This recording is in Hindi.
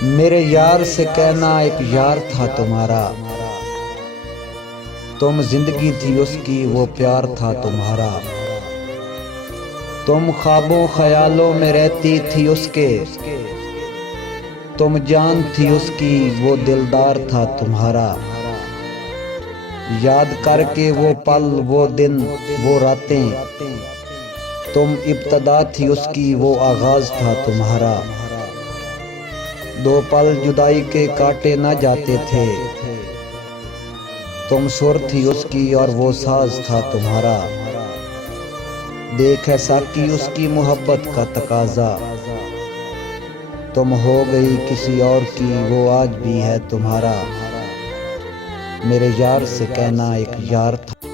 मेरे यार से कहना एक यार था तुम्हारा, तुम जिंदगी थी उसकी वो प्यार था तुम्हारा। तुम ख्वाबों ख्यालों में रहती थी उसके, तुम जान थी उसकी वो दिलदार था तुम्हारा। याद करके वो पल वो दिन वो रातें, तुम इब्तदा थी उसकी वो आगाज था तुम्हारा। दो पल जुदाई के काटे ना जाते थे, तुम सुर थी उसकी और वो साज था तुम्हारा। देख है साकी उसकी मोहब्बत का तकाजा, तुम हो गई किसी और की वो आज भी है तुम्हारा। मेरे यार से कहना एक यार था।